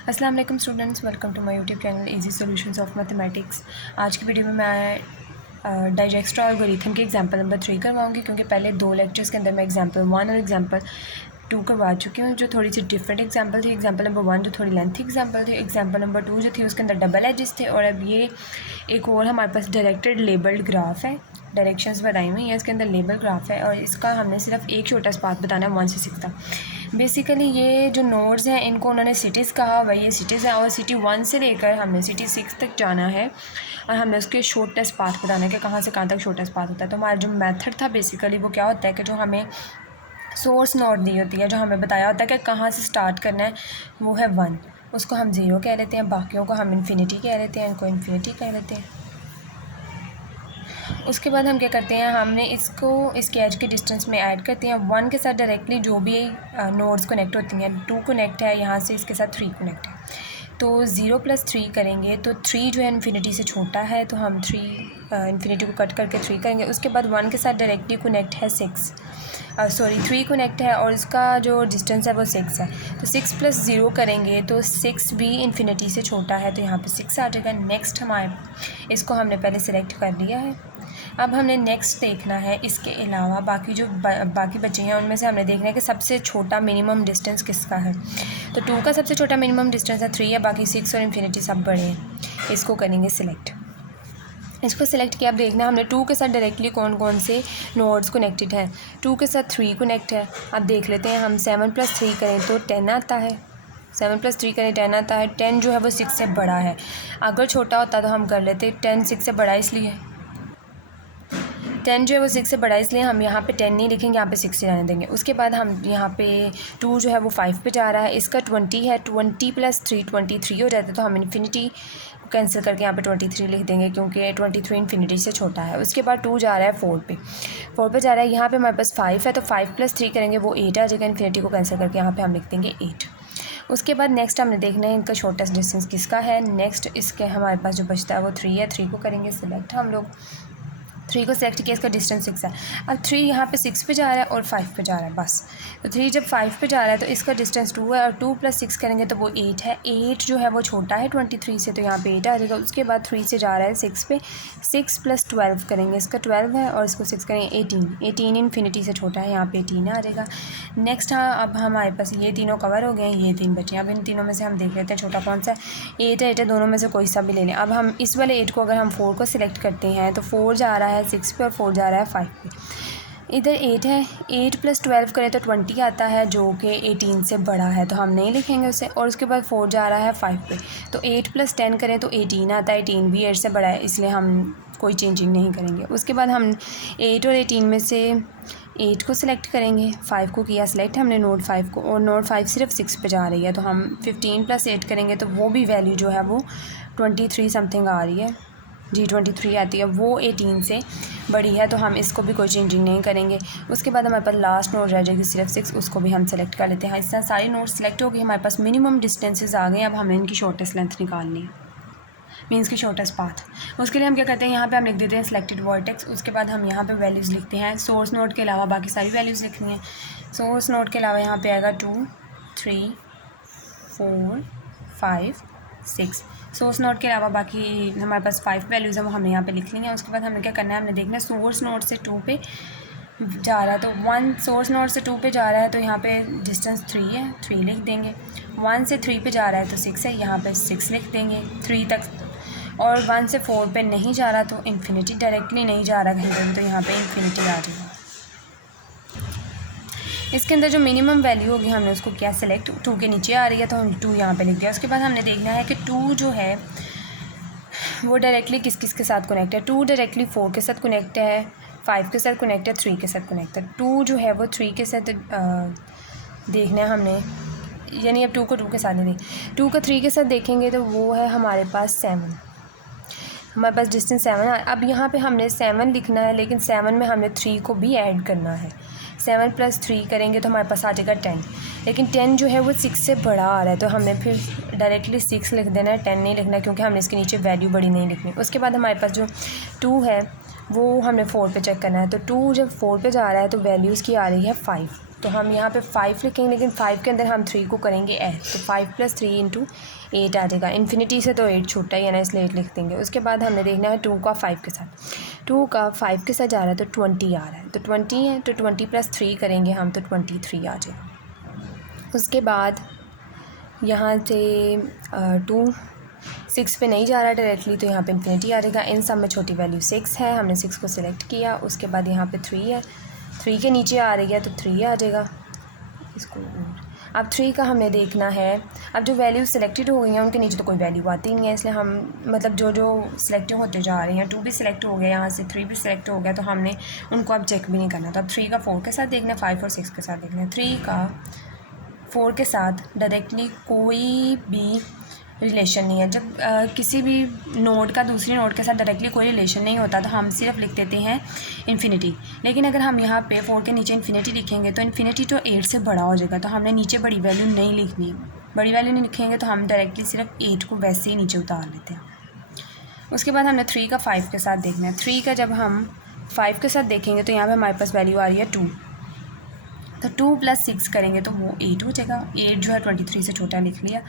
अस्सलाम वालेकुम students, welcome to my YouTube channel easy solutions of mathematics. आज की वीडियो में मैं डाइजेक्स्ट्रा एल्गोरिथम की एग्जांपल नंबर 3 करवाऊंगी, क्योंकि पहले 2 लेक्चर्स के अंदर मैं एग्जांपल 1 और एग्जांपल 2 करवा चुकी हूँ, जो थोड़ी सी डिफरेंट एग्जांपल थी। एग्जांपल नंबर 1 जो थोड़ी लेंथी एग्जांपल थी, एग्जांपल नंबर 2 जो थी उसके अंदर डबल एजेस थे। और अब ये एक और हमारे पास डायरेक्टेड लेबल्ड ग्राफ है, डायरेक्शंस बताई हुई हैं, इसके अंदर लेबल ग्राफ है और इसका हमने सिर्फ एक छोटा सा पाथ बताना है 1 से 6 तक। बेसिकली ये जो नोड्स हैं इनको उन्होंने सिटीज़ कहा, वही ये सिटीज़ हैं और सिटी 1 से लेकर हमने सिटी 6 तक जाना है और हमने उसके शॉर्टेस्ट पाथ बताना है कि कहाँ से कहाँ तक शॉर्टेस्ट पाथ होता है। तो हमारा जो मेथड था बेसिकली वो क्या होता है कि जो हमें सोर्स नोड दी होती है, जो हमें बताया होता है कि कहाँ से स्टार्ट करना है, वो है 1, उसको हम 0 कह लेते हैं, बाकियों को हम इन्फिनिटी कह लेते हैं, इनको इन्फिनिटी कह लेते हैं। उसके बाद हम क्या करते हैं, हमने इसको इसके एज के डिस्टेंस में ऐड करते हैं 1 के साथ डायरेक्टली जो भी नोड्स कनेक्ट होती हैं। 2 कनेक्ट है यहाँ से, इसके साथ 3 कनेक्ट है, तो 0 + 3 करेंगे तो 3 जो है इन्फिनिटी से छोटा है, तो हम 3 इन्फिनिटी को कट करके 3 करेंगे। उसके बाद 1 के साथ डायरेक्टली कनेक्ट है 3 कनेक्ट है और इसका जो डिस्टेंस है वो 6 है, तो 6 + 0 करेंगे तो 6 भी इन्फिनिटी से छोटा है, तो यहाँ पे 6 आ जाएगा। नेक्स्ट हमारे इसको हमने पहले सेलेक्ट कर लिया है। अब हमने नेक्स्ट देखना है, इसके अलावा बाकी जो बाकी बचे हैं उनमें से हमने देखना है कि सबसे छोटा मिनिमम डिस्टेंस किसका है। तो 2 का सबसे छोटा मिनिमम डिस्टेंस है 3 है, बाकी 6 और इन्फिनिटी सब बड़े हैं। इसको करेंगे सिलेक्ट। इसको सिलेक्ट किया, अब देखना हमने 2 के साथ डायरेक्टली कौन कौन से नोड्स कनेक्टेड हैं। 2 के साथ 3 कनेक्ट है। अब देख लेते हैं, हम 7 + 3 करें तो 10 आता है। 7 + 3 करें 10 आता है। 10 जो है वो 6 से बड़ा है, अगर छोटा होता तो हम कर लेते। 10 6 से बड़ा इसलिए 10 जो है वो 6 से बड़ा, इसलिए हम यहाँ पे 10 नहीं लिखेंगे, यहाँ पे 6 से जाने देंगे। उसके बाद हम यहाँ पे 2 जो है वो 5 पे जा रहा है, इसका 20 है, 20 + 3 23 हो जाता है, तो हम इन्फिनिटी कैंसिल करके यहाँ पे 23 लिख देंगे, क्योंकि 23 इन्फिनिटी से छोटा है। उसके बाद 2 जा रहा है 4 पे जा रहा है। यहाँ पे हमारे पास 5 है, तो 5 + 3 करेंगे वो 8 आ जाएगा, इन्फिनिटी को कैंसिल करके यहाँ पे हम लिख देंगे 8। उसके बाद नेक्स्ट हमने देखना है इनका शॉर्टेस्ट डिस्टेंस किसका है। नेक्स्ट इसके हमारे पास जो बचता है वो 3 है, 3 को करेंगे सिलेक्ट। हम लोग 3 को सेलेक्ट किया, इसका डिस्टेंस 6 है। अब 3 यहाँ पे 6 पे जा रहा है और 5 पे जा रहा है बस, तो 3 जब 5 पे जा रहा है तो इसका डिस्टेंस 2 है और 2 + 6 करेंगे तो वो 8 है। 8 जो है वो छोटा है 23 से, तो यहाँ पे 8 आ जाएगा। उसके बाद 3 से जा रहा है 6 पे, 6 + 12 करेंगे, इसका 12 है और इसको 6 करेंगे 18 इन्फिनिटी से छोटा है, यहाँ पे 18 आ जाएगा। नेक्स्ट अब हमारे पास ये तीनों कवर हो गए हैं, ये 3 बचे हैं। अब इन तीनों में से हम देख लेते हैं छोटा कौन सा है। 8 है, दोनों में से कोई सा भी ले लें। अब हम इस वाले 8 को अगर हम 4 को सिलेक्ट करते हैं तो 4 जा रहा है 6 पे और 4 जा रहा है 5 पे। इधर 8 है, 8 + 12 करें तो 20 आता है, जो कि 18 से बड़ा है, तो हम नहीं लिखेंगे उसे। और उसके बाद 4 जा रहा है 5 पे, तो 8 + 10 करें तो 18 आता है, 18 भी 8 से बड़ा है, इसलिए हम कोई चेंजिंग नहीं करेंगे। उसके बाद हम 8 और 18 में से 8 को सिलेक्ट करेंगे, 5 को किया सिलेक्ट हमने नोड 5 को, और नोड 5 सिर्फ 6 पे जा रही है, तो हम 15 + 8 करेंगे तो वो भी वैल्यू जो है वो 23 समथिंग आ रही है, जी 23 आती है, वो 18 से बड़ी है, तो हम इसको भी कोई चेंजिंग नहीं करेंगे। उसके बाद हमारे पास लास्ट नोड रह जाएगी सिर्फ 6, उसको भी हम सेलेक्ट कर लेते हैं। इस तरह सारी नोड सेलेक्ट हो गई, हमारे पास मिनिमम डिस्टेंसेस आ गए। अब हमें इनकी शॉर्टेस्ट लेंथ निकालनी है, मीन्स की शॉर्टेस्ट पाथ। उसके लिए हम क्या करते हैं, यहाँ पे हम लिख देते हैं सिलेक्टेड वर्टेक्स। उसके बाद हम यहाँ पे वैल्यूज़ लिखते हैं, सोर्स नोड के अलावा बाकी सारी वैल्यूज़ लिखनी है। सोर्स नोड के अलावा यहाँ पे आएगा 2 3 4 5 6। सोर्स नोड के अलावा बाकी हमारे पास 5 वैल्यूज़ हैं, वो हमने यहाँ पे लिख ली हैं। उसके बाद हमें क्या करना है, हमने देखना है सोर्स नोड से 2 पे जा रहा है, तो 1 सोर्स नोड से 2 पे जा रहा है, तो यहाँ पे डिस्टेंस 3 है, 3 लिख देंगे। 1 से 3 पे जा रहा है तो 6 है, यहाँ पे 6 लिख देंगे 3 तक। और 1 से 4 पे नहीं जा रहा तो इन्फिनिटी डायरेक्टली नहीं जा रहा कहीं पर, तो यहाँ पे इन्फिनिटी आ जाएगा। इसके अंदर जो मिनिमम वैल्यू होगी हमने उसको किया सेलेक्ट, 2 के नीचे आ रही है तो हम 2 यहाँ पे लिख दिया। उसके बाद हमने देखना है कि 2 जो है वो डायरेक्टली किस किस के साथ कनेक्ट है। 2 डायरेक्टली 4 के साथ कनेक्ट है, 5 के साथ कनेक्ट है, 3 के साथ कनेक्ट है। 2 जो है वो 3 के साथ देखना है हमने, यानी अब 2 को 2 के साथ नहीं, 2 को 3 के साथ देखेंगे तो वो है हमारे पास 7, हमारे पास डिस्टेंस 7 है। अब यहाँ पे हमने 7 लिखना है, लेकिन 7 में हमने 3 को भी ऐड करना है। 7 + 3 करेंगे तो हमारे पास आ जाएगा 10, लेकिन 10 जो है वो 6 से बड़ा आ रहा है, तो हमने फिर डायरेक्टली 6 लिख देना है, 10 नहीं लिखना, क्योंकि हमने इसके नीचे वैल्यू बड़ी नहीं लिखनी। उसके बाद हमारे पास जो 2 है वो हमने 4 पे चेक करना है, तो 2 जब 4 पे जा रहा है तो वैल्यूज़ की आ रही है 5, तो हम यहाँ पे 5 लिखेंगे, लेकिन 5 के अंदर हम 3 को करेंगे ऐड, तो 5 + 3 × 8 आ जाएगा। इन्फिनिटी से तो 8 छोटा ही है ना, इसलिए 8 लिख देंगे। उसके बाद हमने देखना है 2 का 5 के साथ, 2 का 5 के साथ जा रहा है तो 20 आ रहा है, तो 20 है तो 20 + 3 करेंगे हम तो 23 आ जाएगा। उसके बाद यहाँ से 2 6 पे नहीं जा रहा डायरेक्टली, तो यहाँ पे इन्फिनिटी आ जाएगा। इन सब में छोटी वैल्यू 6 है, हमने 6 को सिलेक्ट किया। उसके बाद यहाँ पे 3 है, 3 के नीचे आ रही है तो 3 आ जाएगा। इसको अब 3 का हमने देखना है, अब जो वैल्यू सिलेक्टेड हो गई हैं उनके नीचे तो कोई वैल्यू आती नहीं है, इसलिए हम मतलब जो सिलेक्ट होते जा रहे हैं, 2 भी सिलेक्ट हो गया, यहाँ से 3 भी सिलेक्ट हो गया, तो हमने उनको अब चेक भी नहीं करना। तो अब 3 का 4 के साथ देखना है, 5 और 6 के साथ देखना है। 3 का 4 के साथ डायरेक्टली कोई भी रिलेशन नहीं है। जब किसी भी नोड का दूसरी नोड के साथ डायरेक्टली कोई रिलेशन नहीं होता तो हम सिर्फ लिख देते हैं इन्फिनिटी। लेकिन अगर हम यहाँ पे 4 के नीचे इन्फिनिटी लिखेंगे तो इन्फिनिटी तो 8 से बड़ा हो जाएगा, तो हमने नीचे बड़ी वैल्यू नहीं लिखनी। बड़ी वैल्यू नहीं लिखेंगे तो हम डायरेक्टली सिर्फ 8 को वैसे ही नीचे उतार लेते हैं। उसके बाद हमने 3 का 5 के साथ देखना है। 3 का जब हम 5 के साथ देखेंगे तो यहाँ पर हमारे पास वैल्यू आ रही है 2, तो 2 + 6 करेंगे तो वो 8 हो जाएगा। 8 जो है 23 से छोटा लिख लिया।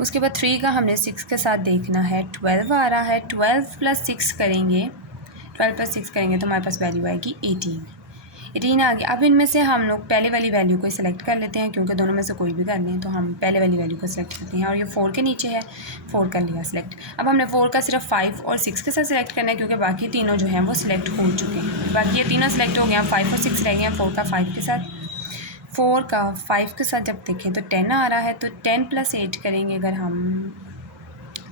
उसके बाद 3 का हमने 6 के साथ देखना है, 12 आ रहा है, 12 + 6 करेंगे, 12 + 6 करेंगे तो हमारे पास वैल्यू आएगी 18 आ गया। अब इनमें से हम लोग पहले वाली वैल्यू को सिलेक्ट कर लेते हैं, क्योंकि दोनों में से कोई भी कर लें, तो हम पहले वाली वैल्यू को सिलेक्ट करते हैं। और ये 4 के नीचे है, 4 कर लिया सिलेक्ट। अब हमने 4 का सिर्फ 5 और 6 के साथ सिलेक्ट करना है, क्योंकि बाकी तीनों जो हैं वो सिलेक्ट हो चुके हैं। बाकी ये तीनों सिलेक्ट हो गए हैं, 5 और 6 रह गए हैं। 4 का 5 के साथ, 4 का 5 के साथ जब देखें तो 10 आ रहा है, तो 10 + 8 करेंगे अगर हम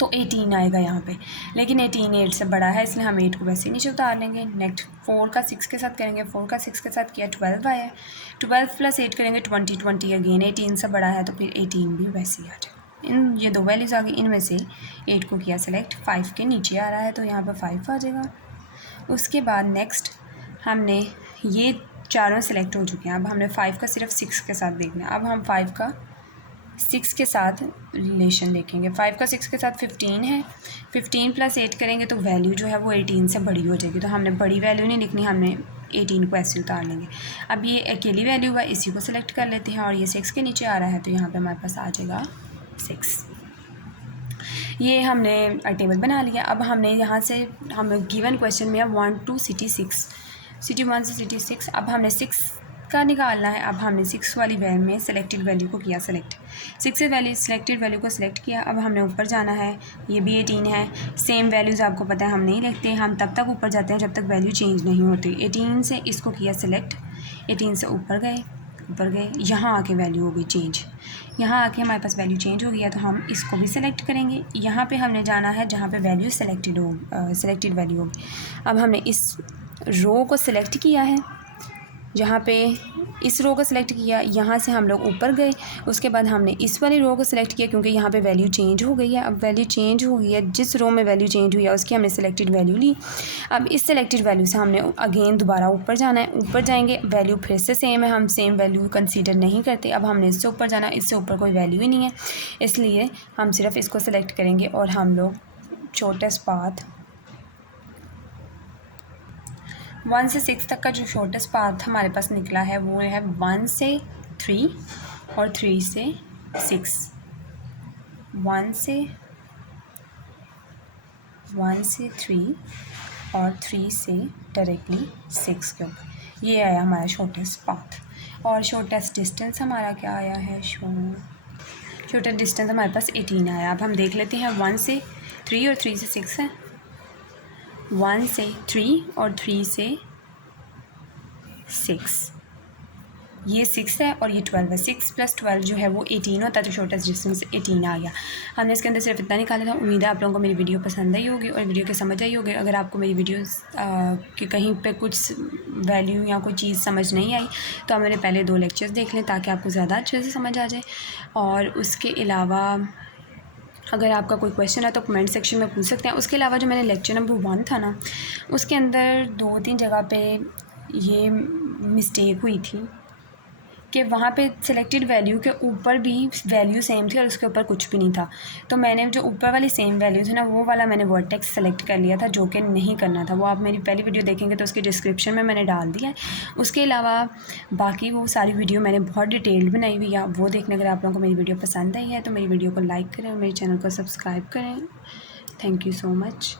तो 18 आएगा यहाँ पे। लेकिन 18 8 से बड़ा है, इसलिए हम 8 को वैसे ही नीचे उतार लेंगे। नेक्स्ट 4 का 6 के साथ करेंगे, 4 का 6 के साथ किया, 12 आया, 12 + 8 करेंगे 20 अगेन 18 से बड़ा है, तो फिर 18 भी वैसे ही आ जाएगा। ये 2 वैल्यूज़ आ गई, इनमें से 8 को किया सेलेक्ट, 5 के नीचे आ रहा है तो यहाँ पर 5 आ जाएगा। उसके बाद नेक्स्ट हमने ये चारों सेलेक्ट हो चुके हैं। अब हमने 5 का सिर्फ 6 के साथ देखना है। अब हम 5 का 6 के साथ रिलेशन देखेंगे। 5 का 6 के साथ 15 है, 15 + 8 करेंगे तो वैल्यू जो है वो 18 से बड़ी हो जाएगी, तो हमने बड़ी वैल्यू नहीं लिखनी, हमने 18 को ऐसे उतार लेंगे। अब ये अकेली वैल्यू है, इसी को सिलेक्ट कर लेते हैं, और ये 6 के नीचे आ रहा है तो यहाँ पे हमारे पास आ जाएगा 6। ये हमने टेबल बना लिया। अब हमने यहाँ से हम गिवन क्वेश्चन में 1 to City 6, City 1 से City 6, अब हमने 6 का निकालना है। अब हमने 6 वाली वैल्यू में सेलेक्टेड वैल्यू को किया सेलेक्ट, 6 से वैल्यू सेलेक्टेड वैल्यू को सिलेक्ट किया। अब हमने ऊपर जाना है, ये भी 18 है। सेम वैल्यूज़ आपको पता है हम नहीं लिखते, हम तब तक ऊपर जाते हैं जब तक वैल्यू चेंज नहीं होती। 18 से इसको किया सेलेक्ट, 18 से ऊपर गए, यहाँ आके वैल्यू हो गई चेंज, यहाँ आके हमारे पास वैल्यू चेंज हो गया, तो हम इसको भी सेलेक्ट करेंगे। यहाँ पे हमने जाना है जहाँ पे वैल्यू सेलेक्टेड वैल्यू होगी। अब हमने इस रो को सिलेक्ट किया है, जहाँ पे इस रो को सिलेक्ट किया, यहाँ से हम लोग ऊपर गए। उसके बाद हमने इस वाली रो को सिलेक्ट किया, क्योंकि यहाँ पे वैल्यू चेंज हो गई है। अब वैल्यू चेंज हो गई है, जिस रो में वैल्यू चेंज हुई है उसकी हमने सिलेक्टेड वैल्यू ली। अब इस सिलेक्टेड वैल्यू से हमने अगेन दोबारा ऊपर जाना है। ऊपर जाएंगे, वैल्यू फिर से सेम है, हम सेम वैल्यू कंसीडर नहीं करते। अब हमने इससे ऊपर जाना, इससे ऊपर कोई वैल्यू ही नहीं है, इसलिए हम सिर्फ इसको सिलेक्ट करेंगे। और हम लोग शॉर्टेस्ट पाथ 1 से 6 तक का जो शॉर्टेस्ट पाथ हमारे पास निकला है वो है 1 से 3 और 3 से 6। 1 से 3 और 3 से डायरेक्टली 6 के ऊपर, ये आया हमारा शॉर्टेस्ट पाथ। और शॉर्टेस्ट डिस्टेंस हमारा क्या आया है, शॉर्टेस्ट डिस्टेंस हमारे पास 18 आया। अब हम देख लेते हैं 1 से 3 और 3 से 6 है, 1 से 3 और 3 से 6, ये 6 है और ये 12 है। 6 + 12 जो है वो 18 होता है, तो शॉर्टेस्ट डिस्टेंस 18 आ गया। हमने इसके अंदर सिर्फ इतना निकाला था। उम्मीद है आप लोगों को मेरी वीडियो पसंद आई होगी और वीडियो की समझ आई होगी। अगर आपको मेरी वीडियोस कि कहीं पे कुछ वैल्यू या कोई चीज़ समझ नहीं आई तो आप मेरे पहले 2 लेक्चर्स देख लें, ताकि आपको ज़्यादा अच्छे से समझ आ जाए। और उसके अलावा अगर आपका कोई क्वेश्चन है तो कमेंट सेक्शन में पूछ सकते हैं। उसके अलावा जो मैंने लेक्चर नंबर 1 था ना, उसके अंदर 2-3 जगह पे ये मिस्टेक हुई थी कि वहाँ पे सिलेक्टेड वैल्यू के ऊपर भी वैल्यू सेम थी और उसके ऊपर कुछ भी नहीं था। तो मैंने जो ऊपर वाली सेम वैल्यू थी ना, वो वाला मैंने वर्टेक्स सेलेक्ट कर लिया था, जो कि नहीं करना था। वो आप मेरी पहली वीडियो देखेंगे तो उसकी डिस्क्रिप्शन में मैंने डाल दिया है। उसके अलावा बाकी वो सारी वीडियो मैंने बहुत डिटेल्ड बनाई हुई है, वो देखने अगर आप लोगों को मेरी वीडियो पसंद आई है तो मेरी वीडियो को लाइक करें और मेरे चैनल को सब्सक्राइब करें। Thank you so much.